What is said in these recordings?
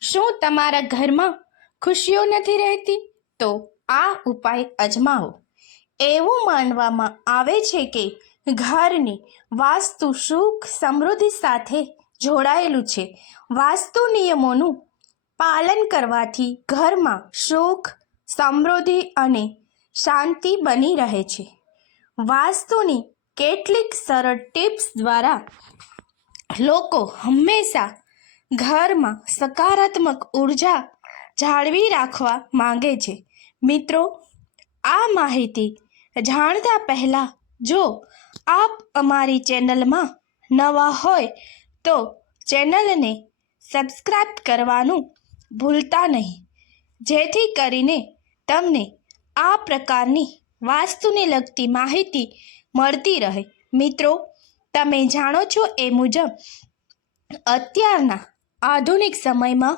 શું તમારા ઘરમાં ખુશીઓ નથી રહેતી? તો આ ઉપાય અજમાવો. એવું માનવામાં આવે છે કે ઘરની વાસ્તુ સુખ સમૃદ્ધિ સાથે જોડાયેલું છે. વાસ્તુ નિયમોનું પાલન કરવાથી ઘરમાં સુખ, સમૃદ્ધિ અને શાંતિ બની રહે છે. વાસ્તુની કેટલીક સરળ ટિપ્સ દ્વારા લોકો હંમેશા ઘરમાં સકારાત્મક ઊર્જા જાળવી રાખવા માંગે છે. મિત્રો, આ માહિતી જાણતા પહેલાં જો આપ અમારી ચેનલમાં નવા હોય તો ચેનલને સબસ્ક્રાઇબ કરવાનું ભૂલતા નહીં. જેથી કરીને તમને આ પ્રકારની વાસ્તુને લગતી માહિતી મળતી રહે. મિત્રો, તમે જાણો છો એ મુજબ અત્યારના આધુનિક સમયમાં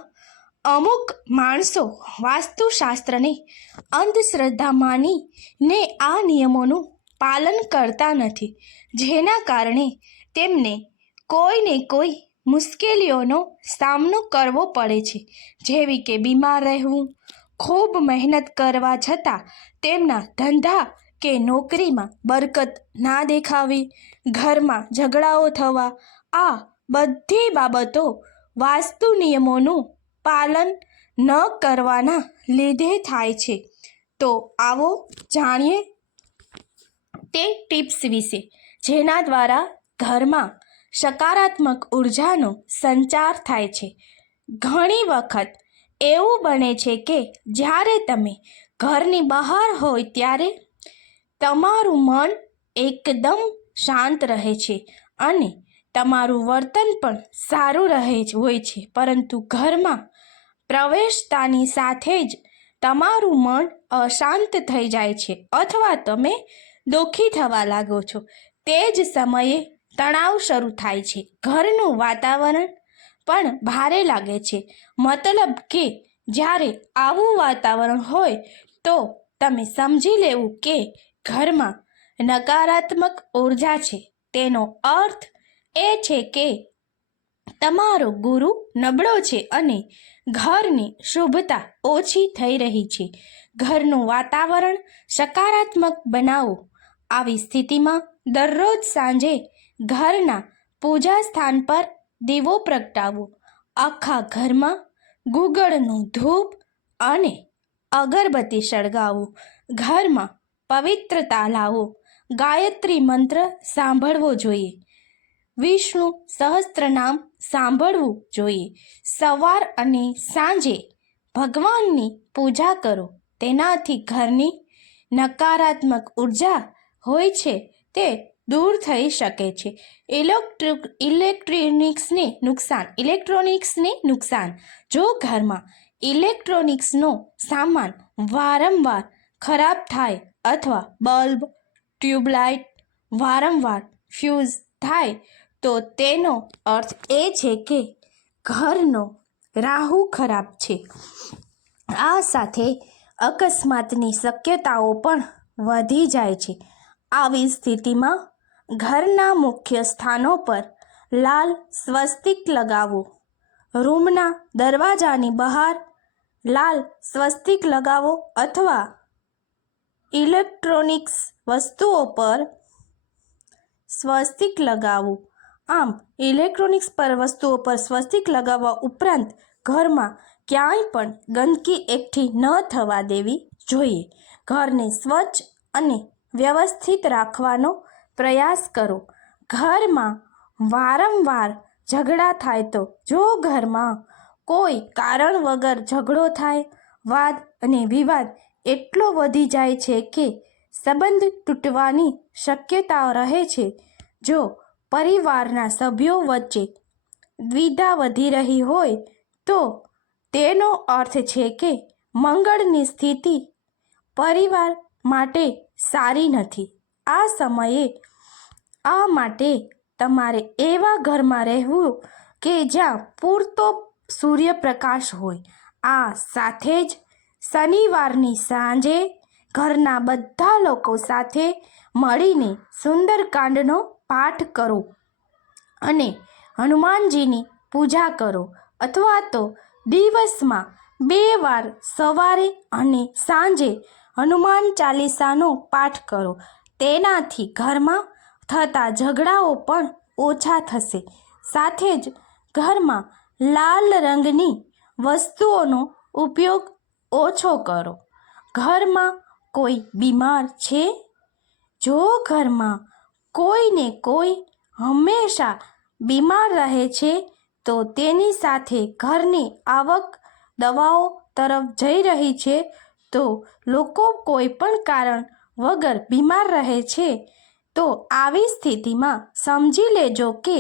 અમુક માણસો વાસ્તુશાસ્ત્રને અંધશ્રદ્ધા માની ને આ નિયમોનું પાલન કરતા નથી, જેના કારણે તેમને કોઈને કોઈ મુશ્કેલીઓનો સામનો કરવો પડે છે. જેવી કે બીમાર રહેવું, ખૂબ મહેનત કરવા છતાં તેમના ધંધા કે નોકરીમાં બરકત ના દેખાવી, ઘરમાં ઝઘડાઓ થવા, આ બધી બાબતો વાસ્તુ નિયમોનું પાલન ન કરવાના લીધે થાય છે. તો આવો જાણીએ તે ટિપ્સ વિશે, જેના દ્વારા ઘરમાં સકારાત્મક ઉર્જાનો સંચાર થાય છે. ઘણી વખત એવું બને છે કે જ્યારે તમે ઘરની બહાર હોય ત્યારે તમારું મન એકદમ શાંત રહે છે અને તમારું વર્તન પણ સારું રહે જ હોય છે, પરંતુ ઘરમાં પ્રવેશતાની સાથે જ તમારું મન અશાંત થઈ જાય છે અથવા તમે દુઃખી થવા લાગો છો. તે જ સમયે તણાવ શરૂ થાય છે. ઘરનું વાતાવરણ પણ ભારે લાગે છે. મતલબ કે જ્યારે આવું વાતાવરણ હોય તો તમે સમજી લેવું કે ઘરમાં નકારાત્મક ઊર્જા છે. તેનો અર્થ એ છે કે તમારો ગુરુ નબળો છે અને ઘરની શુભતા ઓછી થઈ રહી છે. ઘરનું વાતાવરણ સકારાત્મક બનાવો. આવી સ્થિતિમાં દરરોજ સાંજે ઘરના પૂજા સ્થાન પર દીવો પ્રગટાવો. આખા ઘરમાં ગુગળનું ધૂપ અને અગરબત્તી સળગાવો. ઘરમાં પવિત્રતા લાવો. ગાયત્રી મંત્ર સાંભળવો જોઈએ. વિષ્ણુ સહસ્ત્રનામ સાંભળવું જોઈએ. સવાર અને સાંજે ભગવાનની પૂજા કરો. તેનાથી ઘરની નકારાત્મક ઊર્જા હોય છે તે દૂર થઈ શકે છે. ઇલેક્ટ્રિક, ઇલેક્ટ્રોનિક્સને નુકસાન ઇલેક્ટ્રોનિક્સને નુકસાન. જો ઘરમાં ઇલેક્ટ્રોનિક્સનો સામાન વારંવાર ખરાબ થાય અથવા બલ્બ, ટ્યુબલાઇટ વારંવાર ફ્યુઝ થાય તો તેનો અર્થ એ છે કે ઘરનો રાહુ ખરાબ છે. આ સાથે અકસ્માતની શક્યતાઓ પણ વધી જાય છે. આવી સ્થિતિમાં ઘરના મુખ્ય સ્થાનો પર લાલ સ્વસ્તિક લગાવો. રૂમના દરવાજાની બહાર લાલ સ્વસ્તિક લગાવો અથવા ઇલેક્ટ્રોનિક્સ વસ્તુઓ પર સ્વસ્તિક લગાવો. આમ, ઇલેક્ટ્રોનિક્સ પર વસ્તુઓ પર સ્વસ્તિક લગાવવા ઉપરાંત ઘરમાં ક્યાંય પણ ગંદકી એકઠી ન થવા દેવી જોઈએ. ઘરને સ્વચ્છ અને વ્યવસ્થિત રાખવાનો પ્રયાસ કરો. ઘરમાં વારંવાર ઝઘડા થાય તો જો ઘરમાં કોઈ કારણ વગર ઝઘડો થાય, વાદ અને વિવાદ એટલો વધી જાય છે કે સંબંધ તૂટવાની શક્યતા રહે છે. જો પરિવારના સભ્યો વચ્ચે દ્વિધા વધી રહી હોય તો તેનો અર્થ છે કે મંગળની સ્થિતિ પરિવાર માટે સારી નથી. આ સમયે આ માટે તમારે એવા ઘરમાં રહેવું કે જ્યાં પૂરતો સૂર્યપ્રકાશ હોય. આ સાથે જ શનિવારની સાંજે ઘરના બધા લોકો સાથે મળીને સુંદરકાંડનો પાઠ કરો અને હનુમાનજીની પૂજા કરો અથવા તો દિવસમાં બે વાર સવારે અને સાંજે હનુમાન ચાલીસાનો પાઠ કરો. તેનાથી ઘરમાં થતા ઝઘડાઓ પણ ઓછા થશે. સાથે જ ઘરમાં લાલ રંગની વસ્તુઓનો ઉપયોગ ઓછો કરો. ઘરમાં કોઈ બીમાર છે? જો ઘરમાં કોઈને કોઈ હંમેશા બીમાર રહે છે, તો તેની સાથે ઘરની આવક દવાઓ તરફ જઈ રહી છે, તો લોકો કોઈ પણ કારણ વગર બીમાર રહે છે, તો આવી સ્થિતિમાં સમજી લેજો કે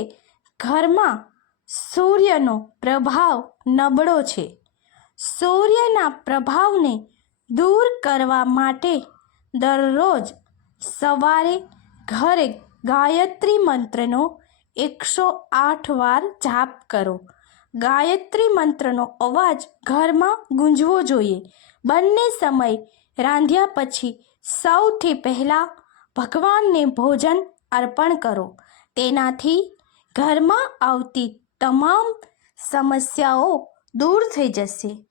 ઘરમાં સૂર્યનો પ્રભાવ નબળો છે. સૂર્યના પ્રભાવને દૂર કરવા માટે દરરોજ સવારે ઘરે ગાયત્રી મંત્રનો એકસો આઠ વાર જાપ કરો. ગાયત્રી મંત્રનો અવાજ ઘરમાં ગુંજવો જોઈએ. બંને સમય રાંધ્યા પછી સૌથી પહેલાં ભગવાનને ભોજન અર્પણ કરો. તેનાથી ઘરમાં આવતી તમામ સમસ્યાઓ દૂર થઈ જશે.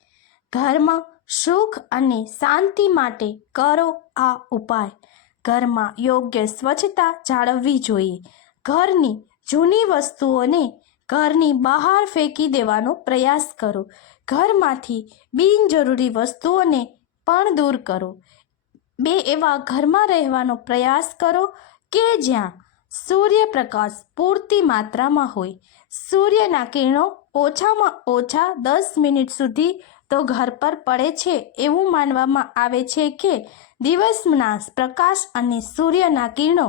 ઘરમાં સુખ અને શાંતિ માટે કરો આ ઉપાય. ઘરમાં યોગ્ય સ્વચ્છતા જાળવવી જોઈએ. ઘરની જૂની વસ્તુઓને ઘરની બહાર ફેંકી દેવાનો પ્રયાસ કરો. ઘરમાંથી બિનજરૂરી વસ્તુઓને પણ દૂર કરો. બે એવા ઘરમાં રહેવાનો પ્રયાસ કરો કે જ્યાં સૂર્યપ્રકાશ પૂરતી માત્રામાં હોય. સૂર્યના કિરણો ઓછામાં ઓછા દસ મિનિટ સુધી તો ઘર પર પડે છે એવું માનવામાં આવે છે કે દિવસના પ્રકાશ અને સૂર્યના કિરણો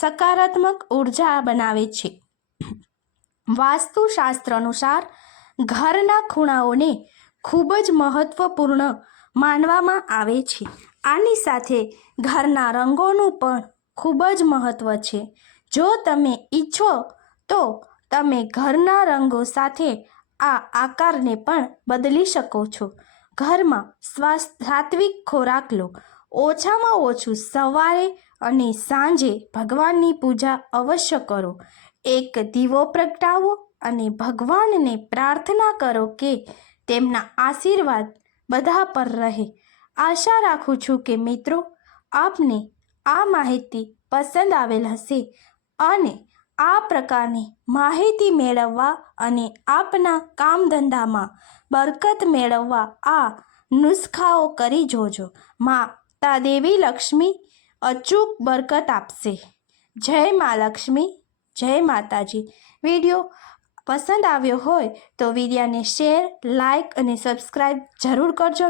સકારાત્મક ઊર્જા બનાવે છે. વાસ્તુશાસ્ત્ર અનુસાર ઘરના ખૂણાઓને ખૂબ જ મહત્વપૂર્ણ માનવામાં આવે છે. આની સાથે ઘરના રંગોનું પણ ખૂબ જ મહત્ત્વ છે. જો તમે ઈચ્છો તો તમે ઘરના રંગો સાથે આ આકારને પણ બદલી શકો છો. ઘરમાં સ્વાસ્થ્ય સાત્વિક ખોરાક લો. ઓછામાં ઓછું સવારે અને સાંજે ભગવાનની પૂજા અવશ્ય કરો. એક દીવો પ્રગટાવો અને ભગવાનને પ્રાર્થના કરો કે તેમના આશીર્વાદ બધા પર રહે. આશા રાખું છું કે મિત્રો, આપને આ માહિતી પસંદ આવેલ હશે અને આ પ્રકારની માહિતી મેળવવા અને આપના કામ ધંધામાં બરકત મેળવવા આ નુસ્ખાઓ કરી જોજો. માતા દેવી લક્ષ્મી અચૂક બરકત આપશે. જય મા લક્ષ્મી, જય માતાજી. વીડિયો પસંદ આવ્યો હોય તો વિડીયાને શેર, લાઈક અને સબસ્ક્રાઈબ જરૂર કરજો.